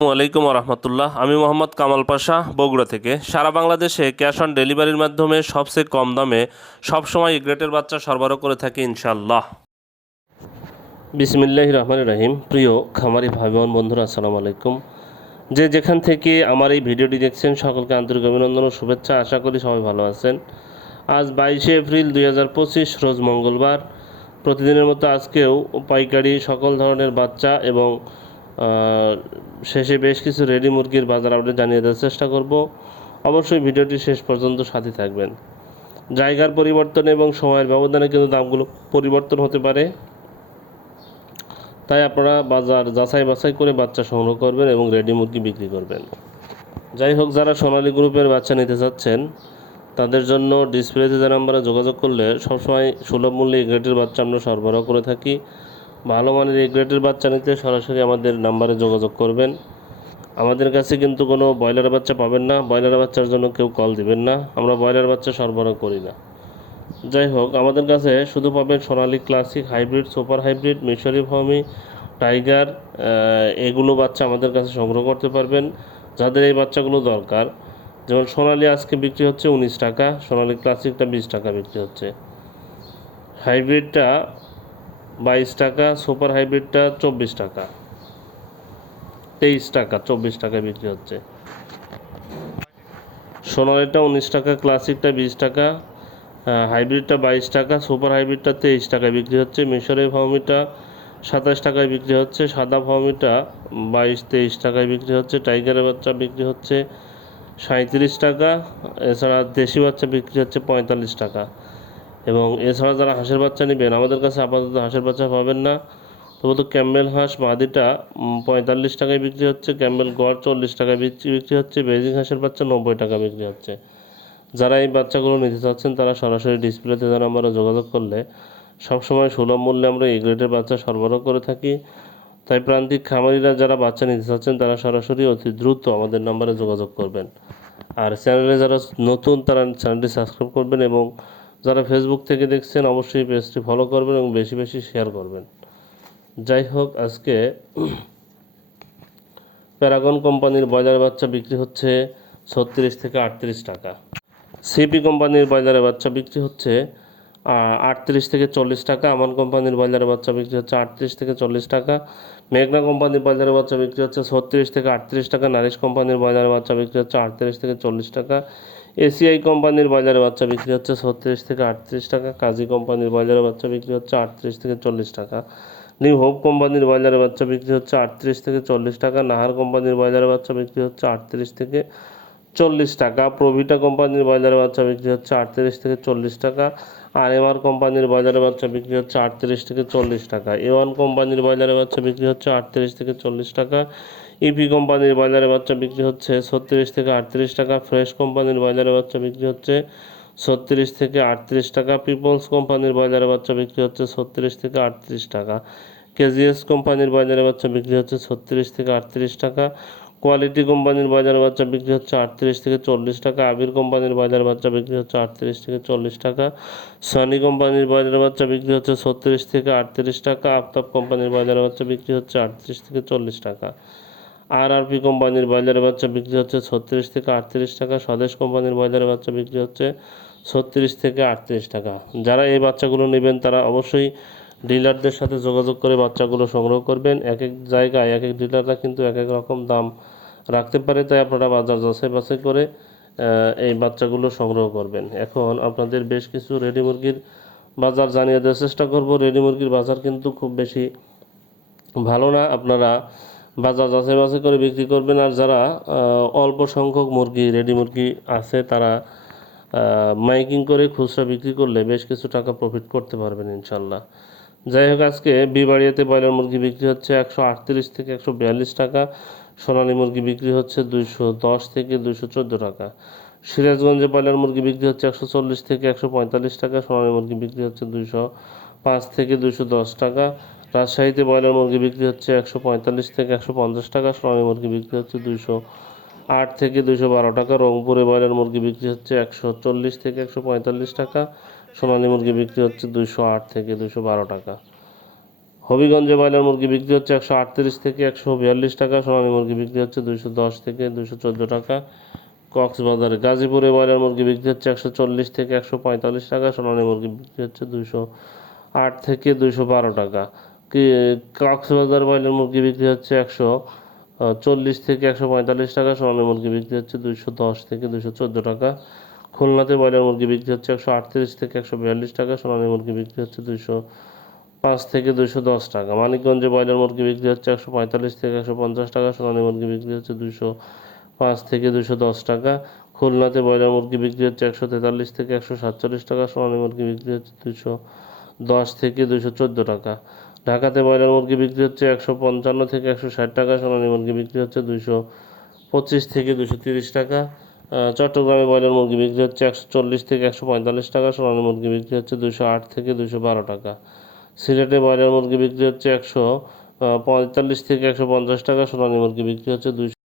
আলাইকুম রহমতুল্লাহ। আমি মোহাম্মদ কামাল পাশা, বগুড়া থেকে। সারা বাংলাদেশে ক্যাশ অন ডেলিভারির মাধ্যমে সবচেয়ে কম দামে সবসময় গ্রেটের বাচ্চা সরবরাহ করে থাকি ইনশাল্লাহ বিসমিল্লাহ রহমান রাহিম। প্রিয় খামারি ভাই বোন বন্ধুরা, আসসালামু আলাইকুম। যে যেখান থেকে আমার এই ভিডিওটি দেখছেন, সকলকে আন্তরিক অভিনন্দন ও শুভেচ্ছা। আশা করি সবাই ভালো আছেন। আজ বাইশে এপ্রিল দুই হাজার পঁচিশ, রোজ মঙ্গলবার। প্রতিদিনের মতো আজকেও পাইকারি সকল ধরনের বাচ্চা এবং শেষে বেশ কিছু রেডি মুরগির বাজার আপডেট জানিয়ে দেওয়ার চেষ্টা করব। অবশ্যই ভিডিওটি শেষ পর্যন্ত সাথে থাকবেন। জায়গার পরিবর্তন এবং সময়ের ব্যবধানে কিন্তু দামগুলো পরিবর্তন হতে পারে। তাই আপনারা বাজার যাচাই বাছাই করে বাচ্চা সংগ্রহ করবেন এবং রেডি মুরগি বিক্রি করবেন। যাই হোক, যারা সোনালী গ্রুপের বাচ্চা নিতে চাচ্ছেন, তাদের জন্য ডিসপ্লেতে যে নাম্বারে যোগাযোগ করলে সবসময় সুলভ মূল্যে এই গ্রেডের বাচ্চা আমরা সরবরাহ করে থাকি। ভালো মানের গ্রেডের বাচ্চা নিতে সরাসরি আমাদের নাম্বারে যোগাযোগ করবেন। আমাদের কাছে কিন্তু কোনো ব্রয়লার বাচ্চা পাবেন না, ব্রয়লার বাচ্চার জন্য কেউ কল দিবেন না। আমরা ব্রয়লার বাচ্চা সরবরাহ করি না। যাই হোক, আমাদের কাছে শুধু পাবেন Sonali classic hybrid, super hybrid, মিশরি ফার্মি, টাইগার এগুলো বাচ্চা আমাদের কাছে সংগ্রহ করতে পারবেন। যাদের এই বাচ্চাগুলো দরকার, যেমন সোনালি আজকে বিক্রি হচ্ছে উনিশ টাকা, সোনালী ক্লাসিকটা বিশ টাকা বিক্রি হচ্ছে। হাইব্রিডটা বাইশ টাকা, সুপার হাইব্রিডটা চব্বিশ টাকা। তেইশ টাকা, চব্বিশ টাকা বিক্রি হচ্ছে। সোনালিটা উনিশ টাকা, ক্লাসিকটা বিশ টাকা হাইব্রিডটা বাইশ টাকা, সুপার হাইব্রিডটা তেইশ টাকায় বিক্রি হচ্ছে। মিশরে ফার্মিটা সাতাশ টাকায় বিক্রি হচ্ছে। সাদা ফার্মিটা বাইশ, তেইশ টাকায় বিক্রি হচ্ছে। টাইগারের বাচ্চা বিক্রি হচ্ছে সাঁত্রিশ টাকা, এছাড়া দেশি বাচ্চা বিক্রি হচ্ছে পঁয়তাল্লিশ টাকা। এবং এছাড়া যারা হাঁসের বাচ্চা নেবেন, আমাদের কাছে আপাতত হাঁসের বাচ্চা পাবেন না। তবু তো ক্যাম্বেল হাঁস মাদিটা পঁয়তাল্লিশ টাকায় বিক্রি হচ্ছে, ক্যাম্বেল গড় চল্লিশ টাকায় বিক্রি হচ্ছে, বেজিং হাঁসের বাচ্চা নব্বই টাকা বিক্রি হচ্ছে। যারা এই বাচ্চাগুলো নিতে চাচ্ছেন, তারা সরাসরি ডিসপ্লেতে যেন আমরা যোগাযোগ করলে সবসময় সুলভ মূল্যে আমরা এই গ্রেডের বাচ্চা সরবরাহ করে থাকি। তাই প্রান্তিক খামারিরা যারা বাচ্চা নিতে চাচ্ছেন, তারা সরাসরি অতি দ্রুত আমাদের নম্বরে যোগাযোগ করবেন। আর চ্যানেলে যারা নতুন, তারা চ্যানেলটি সাবস্ক্রাইব করবেন এবং যারা ফেসবুক থেকে দেখছেন, অবশ্যই পেজটি ফলো করবেন এবং বেশি বেশি শেয়ার করবেন। যাই হোক, আজকে প্যারাগন কোম্পানির ব্রয়লার বাচ্চা বিক্রি হচ্ছে ছত্রিশ থেকে আটত্রিশ টাকা। সিপি কোম্পানির ব্রয়লারের বাচ্চা বিক্রি হচ্ছে আটত্রিশ থেকে চল্লিশ টাকা। আমান কোম্পানির ব্রয়লারের বাচ্চা বিক্রি হচ্ছে আটত্রিশ থেকে চল্লিশ টাকা। মেঘনা কোম্পানির ব্রয়লারের বাচ্চা বিক্রি হচ্ছে ছত্রিশ থেকে আটত্রিশ টাকা। নারিশ কোম্পানির ব্রয়লারের বাচ্চা বিক্রি হচ্ছে আটত্রিশ থেকে চল্লিশ টাকা। এসিআই কোম্পানির বাজারে বাচ্চা বিক্রি হচ্ছে ছত্রিশ থেকে আটত্রিশ টাকা, কাজী কোম্পানির বাজারে বাচ্চা বিক্রি হচ্ছে আটত্রিশ থেকে চল্লিশ টাকা, নিউ হোপ কোম্পানির বাজারে বাচ্চা বিক্রি হচ্ছে আটত্রিশ থেকে চল্লিশ টাকা, নাহার কোম্পানির বাজারে বাচ্চা বিক্রি হচ্ছে আটত্রিশ থেকে চল্লিশ টাকা। প্রভিটা কোম্পানির বাজারে বাচ্চা বিক্রি হচ্ছে আটত্রিশ থেকে চল্লিশ টাকা। আর এমআর কোম্পানির বাজারে বাচ্চা বিক্রি হচ্ছে আটত্রিশ থেকে চল্লিশ টাকা। এ ওয়ান কোম্পানির বাজারে বাচ্চা বিক্রি হচ্ছে আটত্রিশ থেকে চল্লিশ টাকা। ইপি কোম্পানির বাজারে বাচ্চা বিক্রি হচ্ছে ছত্রিশ থেকে আটত্রিশ টাকা। ফ্রেশ কোম্পানির বাজারে বাচ্চা বিক্রি হচ্ছে ছত্রিশ থেকে আটত্রিশ টাকা। পিপলস কোম্পানির বাজারে বাচ্চা বিক্রি হচ্ছে ছত্রিশ থেকে আটত্রিশ টাকা। কেজিএস কোম্পানির বাজারে বাচ্চা বিক্রি হচ্ছে ছত্রিশ থেকে আটত্রিশ টাকা। কোয়ালিটি কোম্পানির বাজারে বাচ্চা বিক্রি হচ্ছে আটত্রিশ থেকে চল্লিশ টাকা, আবির কোম্পানির বাজারে বাচ্চা বিক্রি হচ্ছে আটত্রিশ থেকে চল্লিশ টাকা, সনি কোম্পানির বাজারে বাচ্চা বিক্রি হচ্ছে ছত্রিশ থেকে আটত্রিশ টাকা, আফতাব কোম্পানির বাজারে বাচ্চা বিক্রি হচ্ছে আটত্রিশ থেকে চল্লিশ টাকা। আর আর পি কোম্পানির বাজারে বাচ্চা বিক্রি হচ্ছে ছত্রিশ থেকে আটত্রিশ টাকা, স্বদেশ কোম্পানির বাজারে বাচ্চা বিক্রি হচ্ছে ছত্রিশ থেকে আটত্রিশ টাকা। যারা এই বাচ্চাগুলো নেবেন তারা অবশ্যই ডিলারদের সাথে যোগাযোগ করে বাচ্চাগুলো সংগ্রহ করবেন। এক এক জায়গায় এক এক ডিলাররা কিন্তু এক এক রকম দাম রাখতে পারে, তাই আপনারা বাজার যাচাই বাছাই করে এই বাচ্চাগুলো সংগ্রহ করবেন। এখন আপনাদের বেশ কিছু রেডি মুরগির বাজার জানিয়ে দেওয়ার চেষ্টা করব। রেডি মুরগির বাজার কিন্তু খুব বেশি ভালো না। আপনারা বাজার যাচাই বাছাই করে বিক্রি করবেন, আর যারা অল্প সংখ্যক মুরগি, রেডি মুরগি আছে, তারা মাইকিং করে খুচরা বিক্রি করলে বেশ কিছু টাকা প্রফিট করতে পারবেন ইনশাল্লাহ। যাই হোক, আজকে বিবাড়িয়াতে ব্রয়লার মুরগি বিক্রি হচ্ছে একশো আটত্রিশ থেকে একশো বিয়াল্লিশ টাকা, সোনালী মুরগি বিক্রি হচ্ছে দুইশো দশ থেকে দুইশো চোদ্দ টাকা। সিরাজগঞ্জে ব্রয়লার মুরগি বিক্রি হচ্ছে একশো চল্লিশ থেকে একশো পঁয়তাল্লিশ টাকা, সোনালী মুরগি বিক্রি হচ্ছে দুইশো পাঁচ থেকে দুইশো দশ টাকা। রাজশাহীতে ব্রয়লার মুরগি বিক্রি হচ্ছে একশো পঁয়তাল্লিশ থেকে একশো পঞ্চাশ টাকা, সোনালী মুরগি বিক্রি হচ্ছে দুইশো আট থেকে দুইশো বারো টাকা। রংপুরে ব্রয়লার মুরগি বিক্রি হচ্ছে একশো চল্লিশ থেকে একশো পঁয়তাল্লিশ টাকা। সোনালী মুরগি বিক্রি হচ্ছে দুইশো আট থেকে দুশো বারো টাকা। হবিগঞ্জে ব্রয়লার মুরগি বিক্রি হচ্ছে একশো আটত্রিশ থেকে একশো বিয়াল্লিশ টাকা, সোনালী মুরগি বিক্রি হচ্ছে দুশো দশ থেকে দুশো চোদ্দ টাকা। কক্সবাজারে গাজীপুরে ব্রয়লার মুরগি বিক্রি হচ্ছে একশো চল্লিশ থেকে একশো পঁয়তাল্লিশ টাকা, সোনালী মুরগি বিক্রি হচ্ছে দুশো আট থেকে দুশো বারো টাকা। কক্সবাজার ব্রয়লার মুরগি বিক্রি হচ্ছে একশো চল্লিশ থেকে একশো পঁয়তাল্লিশ টাকা, সোনালী মুরগি বিক্রি হচ্ছে দুশো দশ থেকে দুশো চোদ্দ টাকা। খুলনাতে ব্রয়লার মুরগি বিক্রি হচ্ছে একশো আটত্রিশ থেকে একশো বিয়াল্লিশ টাকা, সোনালী মুরগি বিক্রি হচ্ছে দুইশো পাঁচ থেকে দুইশো দশ টাকা। মানিকগঞ্জে ব্রয়লার মুরগি বিক্রি হচ্ছে একশো পঁয়তাল্লিশ থেকে একশো পঞ্চাশ টাকা, সোনালী মুরগি বিক্রি হচ্ছে দুইশো পাঁচ থেকে দুশো দশ টাকা। খুলনাতে ব্রয়লার মুরগি বিক্রি হচ্ছে একশো তেতাল্লিশ থেকে একশো সাতচল্লিশ টাকা, সোনালী মুরগি বিক্রি হচ্ছে দুশো দশ থেকে দুশো চোদ্দ টাকা। ঢাকাতে ব্রয়লার মুরগি বিক্রি হচ্ছে একশো পঞ্চান্ন থেকে একশো ষাট টাকা, সোনালী মুরগি বিক্রি হচ্ছে দুশো পঁচিশ থেকে দুশো তিরিশ টাকা। চট্টগ্রামে ব্রয়লার মুরগি বিক্রি হচ্ছে একশো চল্লিশ থেকে একশো পঁয়তাল্লিশ টাকা, সোনালী মুরগি বিক্রি হচ্ছে দুশো আট থেকে দুশো বারো টাকা। সিলেটে ব্রয়লার মুরগি বিক্রি হচ্ছে একশো পঁয়তাল্লিশ থেকে একশো পঞ্চাশ টাকা, সোনালী মুরগি বিক্রি হচ্ছে দুইশো